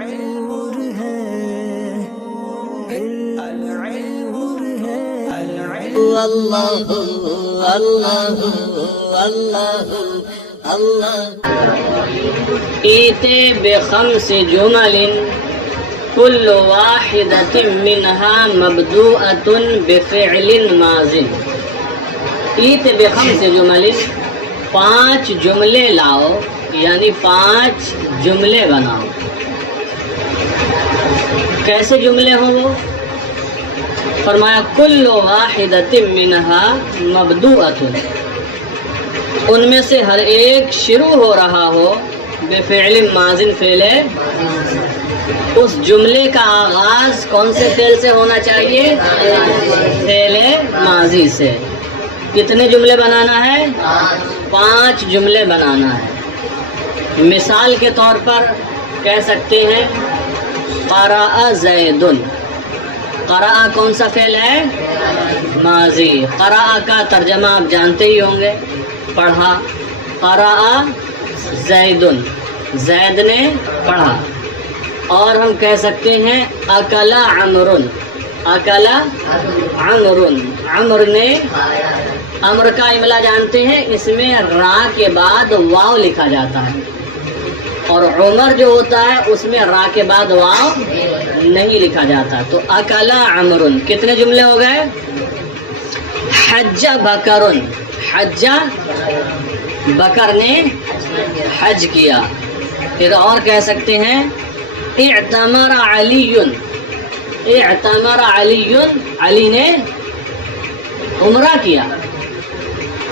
نور ہے اللہ اللہ اللہ اللہ ایت بخمس جمل كل واحدة منها مبدوءة بفعل ماض. ایت بخمس جمل، 5 جملے لاؤ یعنی 5 جملے بناؤ. کیسے جملے ہوں وہ؟ فرمایا کل واحدۃ منها مبدوءۃ، ان میں سے ہر ایک شروع ہو رہا ہو بفعل ماض، فعل. اس جملے کا آغاز کون سے فعل سے ہونا چاہیے؟ فعل ماضی سے. کتنے جملے بنانا ہے؟ 5 جملے بنانا ہے. مثال کے طور پر کہہ سکتے ہیں قرأ زید. قرأ کون سا فعل ہے؟ ماضی. قرأ کا ترجمہ آپ جانتے ہی ہوں گے، پڑھا. قرأ زید، زید نے پڑھا. اور ہم کہہ سکتے ہیں اکل عمر. اکل عمر، عمر نے. امر کا املا جانتے ہیں، اس میں را کے بعد واو لکھا جاتا ہے، اور عمر جو ہوتا ہے اس میں را کے بعد واو نہیں لکھا جاتا. تو اکل عمر. کتنے جملے ہو گئے؟ حج بکر، حج بکر نے حج کیا. پھر اور کہہ سکتے ہیں اعتمر علی، اعتمر علی، علی نے عمرہ کیا.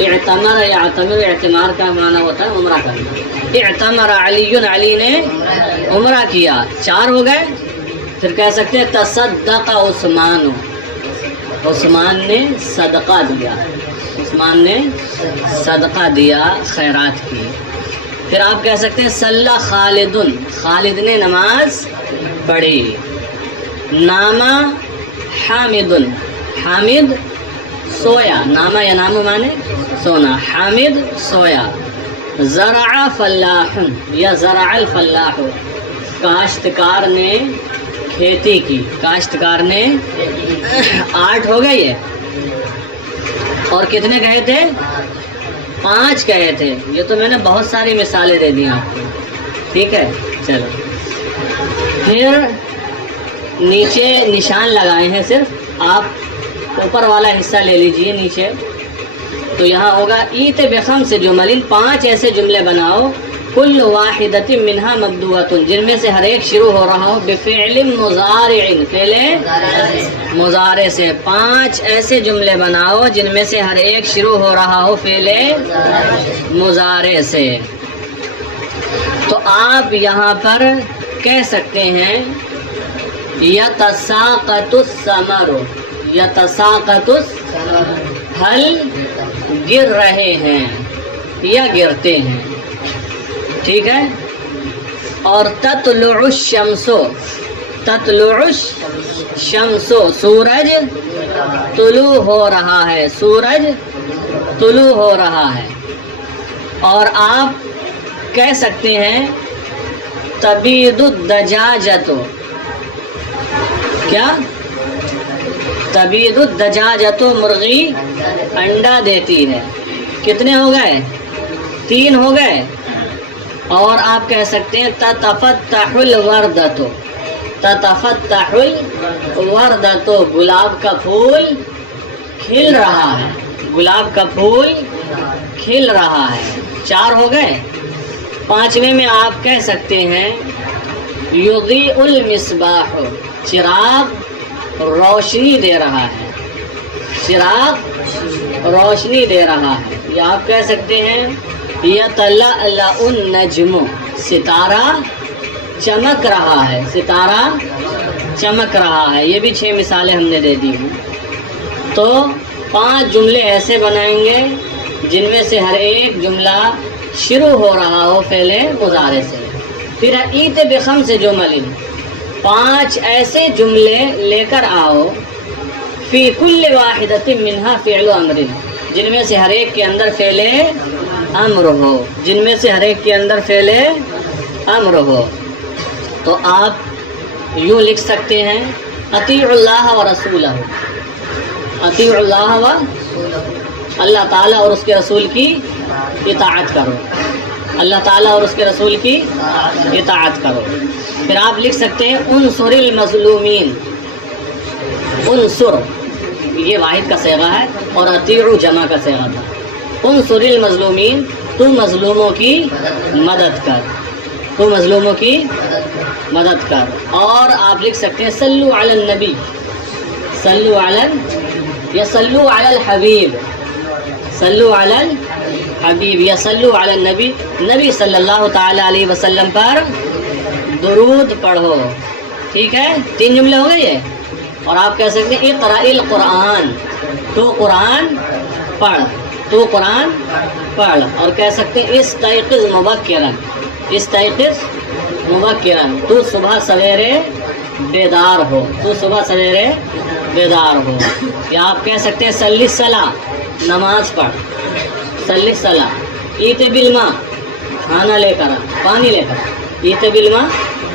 اعتمر یعتمر، اعتمار کا معنی ہوتا ہے عمرہ کرنا. اعتمر علی، علی نے عمرہ کیا. 4 ہو گئے. پھر کہہ سکتے ہیں تصدق عثمان، عثمان نے صدقہ دیا، عثمان نے صدقہ دیا، خیرات کی. پھر آپ کہہ سکتے ہیں صلی خالد، خالد نے نماز پڑھی. نامہ حامد، حامد سویا. نامہ یا نام مانے سونا. حامد سویا. زرع فلاح یا زرع الفلاح، کاشتکار نے کھیتی کی، کاشتکار نے. 8 ہو گئی ہے. اور کتنے کہے تھے؟ 5 کہے تھے. یہ تو میں نے بہت ساری مثالیں دے دی آپ کو. ٹھیک ہے، چلو. پھر نیچے نشان لگائے ہیں، صرف آپ اوپر والا حصہ لے لیجئے نیچے. تو یہاں ہوگا ایت بخمس جمل، 5 ایسے جملے بناؤ کل واحدۃ منها مبدوءۃ، جن میں سے ہر ایک شروع ہو رہا ہو بفعل مضارع، فعل مضارع سے. 5 ایسے جملے بناؤ جن میں سے ہر ایک شروع ہو رہا ہو فعل مضارع سے. تو آپ یہاں پر کہہ سکتے ہیں یتساقط الثمر، یتساقط پھل گر رہے ہیں یا گرتے ہیں. ٹھیک ہے. اور تطلع الشمس، تطلع الشمس، سورج طلوع ہو رہا ہے، سورج طلوع ہو رہا ہے. اور آپ کہہ سکتے ہیں تبید الدجاجۃ، کیا؟ تبید الدجاجۃ، مرغی انڈا دیتی ہے. کتنے ہو گئے؟ 3 ہو گئے. اور آپ کہہ سکتے ہیں تتفتح الوردۃ، تتفتح الوردۃ، گلاب کا پھول کھل رہا ہے، گلاب کا پھول کھل رہا ہے. 4 ہو گئے. 5ویں میں آپ کہہ سکتے ہیں یضیء المصباح، چراغ روشنی دے رہا ہے، چراغ روشنی دے رہا ہے. یا آپ کہہ سکتے ہیں یتلألأ النجم، ستارہ چمک رہا ہے، ستارہ چمک رہا ہے. یہ بھی 6 مثالیں ہم نے دے دی ہیں. تو 5 جملے ایسے بنائیں گے جن میں سے ہر ایک جملہ شروع ہو رہا ہو فعل مضارع سے. پھر ایت بخمس جمل، 5 ایسے جملے لے کر آؤ فی کل واحدۃ منها فعل امر، جن میں سے ہر ایک کے اندر فعل امر ہو، جن میں سے ہر ایک کے اندر فعل امر ہو. تو آپ یوں لکھ سکتے ہیں اطیع اللہ و رسولہ، اطیع اللہ و اللہ تعالیٰ اور اس کے رسول کی اطاعت کرو، اللہ تعالیٰ اور اس کے رسول کی اطاعت کرو۔ پھر آپ لکھ سکتے ہیں انصر المظلومین، انصر یہ واحد کا صیغہ ہے اور اطیع جمع کا صیغہ تھا۔ انصر المظلومین، تو مظلوموں کی مدد کر، تو مظلوموں کی مدد کر۔ اور آپ لکھ سکتے ہیں صلو علی النبی، صلو علی یا صلو علی الحبیب، صلو علی الحبیب یا صلو علی النبی، نبی صلی اللہ تعالی علیہ وسلم پر درود پڑھو۔ ٹھیک ہے، 3 جملے ہو گئے یہ۔ اور آپ کہہ سکتے ہیں اقرأ القرآن، تو قرآن پڑھ، تو قرآن پڑھ۔ اور کہہ سکتے ہیں استیقظ مبکرا، استیقظ مبکرا، تو صبح سویرے بیدار ہو، تو صبح سویرے بیدار ہو۔ یا آپ کہہ سکتے ہیں صلی الصلاۃ، نماز پڑھ، صلی الصلاۃ۔ ایت بالماء، کھانا لے کر آ، پانی لے کر آ، ایت بالماء،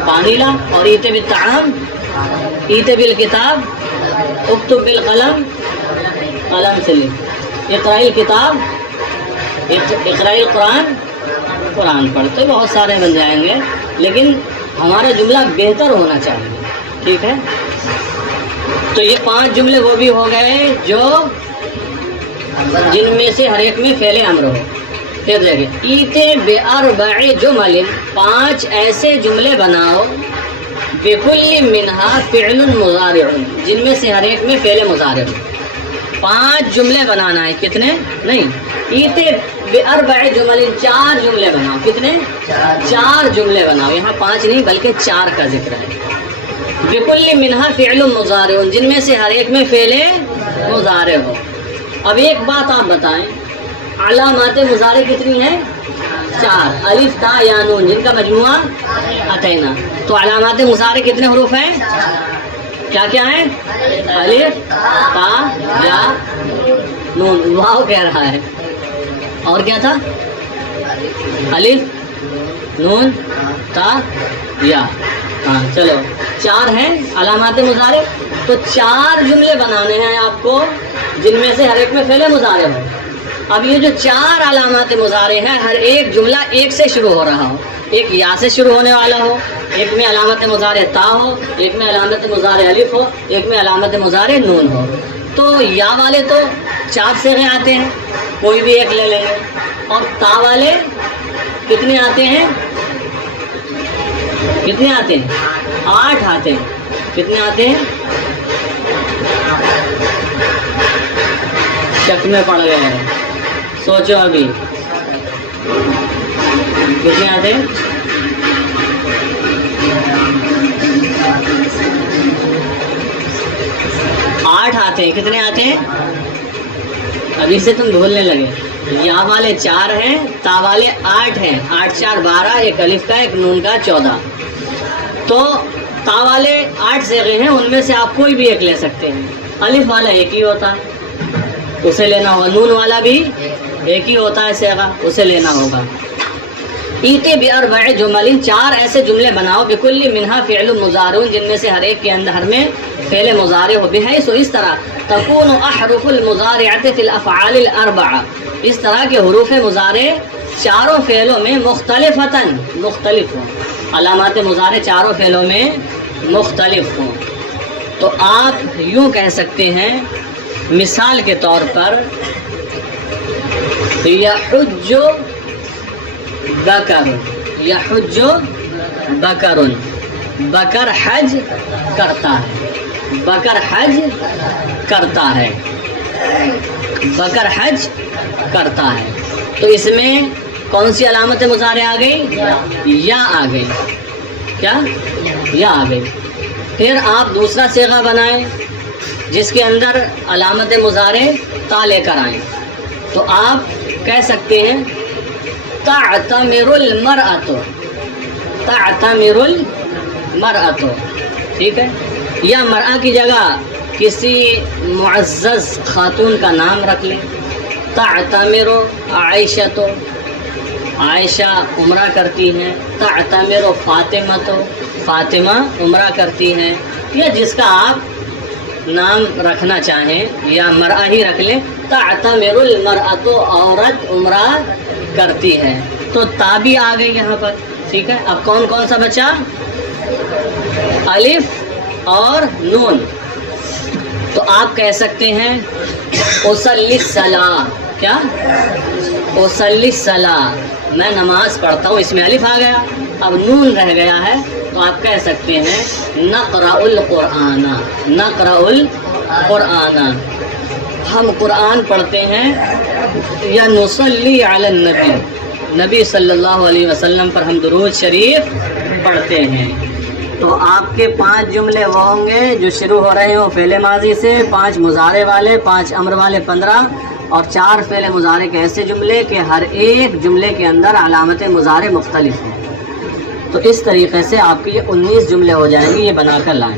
پانی لا۔ اور ایت بالطعام، ایت بالکتاب، اکتب بالقلم، قلم سے لکھ۔ اقرأ الکتاب، اقرأ القرآن، قرآن پڑھ۔ تو بہت سارے بن جائیں گے، لیکن ہمارا جملہ بہتر ہونا چاہیے۔ ٹھیک ہے، تو یہ 5 جملے وہ بھی ہو گئے جو جن میں سے ہر ایک میں فعل امر ہو۔ پھر دیکھیں ایت باربع جمل، 5 ایسے جملے بناؤ بکل منہا فعل مضارع، جن میں سے ہر ایک میں فعل مضارع ہو۔ 5 جملے بنانا ہے، کتنے نہیں، ایت باربع جمل، 4 جملے بناؤ۔ کتنے؟ 4 جملے بناؤ۔ یہاں 5 نہیں بلکہ 4 کا ذکر ہے۔ بکل منہا فعل مضارع، جن میں سے ہر ایک میں فعل مضارع ہو۔ اب ایک بات آپ بتائیں، علامات مضارع کتنی ہیں؟ 4، الف تا یا نون، جن کا مجموعہ اتینا۔ تو علامات مضارع کتنے حروف ہیں؟ کیا کیا ہیں؟ الف تا یا نون، واو کہہ رہا ہے، اور کیا تھا؟ الف نون تا یا۔ ہاں چلو، 4 ہیں علامات مضارع۔ تو 4 جملے بنانے ہیں آپ کو جن میں سے ہر ایک میں فعل مضارع ہو۔ اب یہ جو 4 علامات مضارع ہیں، ہر ایک جملہ ایک سے شروع ہو رہا ہو، ایک یا سے شروع ہونے والا ہو، ایک میں علامت مضارع تا ہو، ایک میں علامت مضارع الف ہو، ایک میں علامت مضارع نون ہو۔ تو یا والے تو 4 صیغے آتے ہیں، کوئی بھی ایک لے لیں گے۔ اور تا والے کتنے آتے ہیں؟ کتنے آتے ہیں؟ 8 آتے ہیں۔ کتنے آتے ہیں؟ چک میں پڑ گئے ہیں، سوچو ابھی کتنے آتے ہیں؟ 8 آتے ہیں۔ کتنے آتے ہیں؟ ابھی سے تم بھولنے لگے۔ یا والے 4 ہیں، تا والے 8 ہیں، 8 4 12، ایک الف کا ایک نون کا 14۔ تو تا والے 8 صیغے ہیں، ان میں سے آپ کوئی بھی ایک لے سکتے ہیں۔ الف والا ایک ہی ہوتا ہے، اسے لینا ہوگا۔ نون والا بھی ایک ہی ہوتا ہے صیغہ، اسے لینا ہوگا۔ ایت باربع جمل، 4 ایسے جملے بناؤ بکل منہا فعل مضارع، جن میں سے ہر ایک کے اندر میں فعل مضارع ہو، بحیث اس طرح تکون احرف المضارعۃ فی الافعال الاربعہ، اس طرح کے حروف مضارع 4 فعلوں میں مختلفتاً، مختلف ہوں، علامات مضارع 4 فعلوں میں مختلف ہوں۔ تو آپ یوں کہہ سکتے ہیں، مثال کے طور پر یحج بکر، یحج بکر، بکر حج کرتا ہے، بکر حج کرتا ہے، بکر حج کرتا ہے۔ تو اس میں کون سی علامت مضارع آ گئی؟ یا آ گئی۔ کیا؟ یا آ گئی۔ پھر آپ دوسرا صیغہ بنائیں جس کے اندر علامت مضارع تا لے کر آئیں، تو آپ کہہ سکتے ہیں تعتمر المرأۃ، تعتمر المرأۃ۔ ٹھیک ہے، یا مرأة کی جگہ کسی معزز خاتون کا نام رکھ لیں، تعتمر عائشۃ، عائشہ عمرہ کرتی ہیں، تعتمر فاطمہ تو فاطمہ عمرہ کرتی ہیں، یا جس کا آپ نام رکھنا چاہیں یا مرأہ ہی رکھ لیں، تعتمر المرأۃ عورت عمرہ کرتی ہے۔ تو تا بھی آ گئی یہاں پر، ٹھیک ہے۔ اب کون کون سا بچا؟ الف اور نون۔ تو آپ کہہ سکتے ہیں اصلی الصلاۃ، کیا؟ اصلی الصلاۃ، میں نماز پڑھتا ہوں، اس میں الف آ گیا، اب نون رہ گیا ہے، تو آپ کہہ سکتے ہیں نقرأ القرآن، نقرأ القرآن، ہم قرآن پڑھتے ہیں، یا نصلی علی النبی، نبی صلی اللہ علیہ وسلم پر ہم درود شریف پڑھتے ہیں۔ تو آپ کے 5 جملے وہ ہوں گے جو شروع ہو رہے ہوں فعل ماضی سے، 5 مضارع والے، 5 امر والے 15، اور 4 فعل مضارع کے ایسے جملے کہ ہر ایک جملے کے اندر علامت مضارع مختلف ہیں۔ تو اس طریقے سے آپ کے یہ 19 جملے ہو جائیں گے، یہ بنا کر لائیں۔